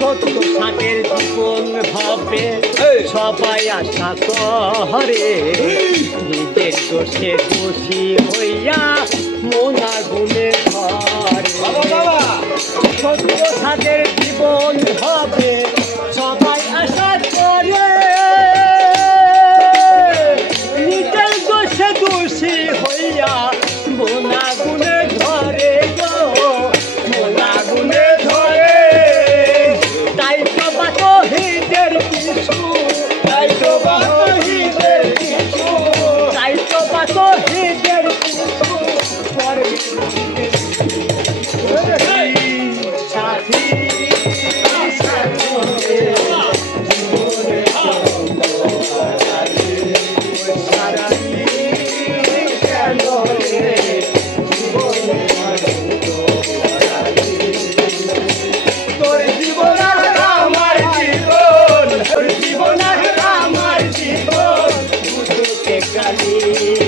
সত্য সাথের জীবন ভাবে সবাই আশা করে নিজের দোষে খুশি হইয়া মোনা গুণে ধরে সত্য সাথের জীবন হবে সবাই আশা করে নিজের দোষে খুশি হইয়া মোনা গুণে ধরে গো মোনা গুণে ধরে তাই তো বাহিদের কিছু তাই তো বাহিদের কিছু তাই তো বাহিদের কিছু সাথী Gali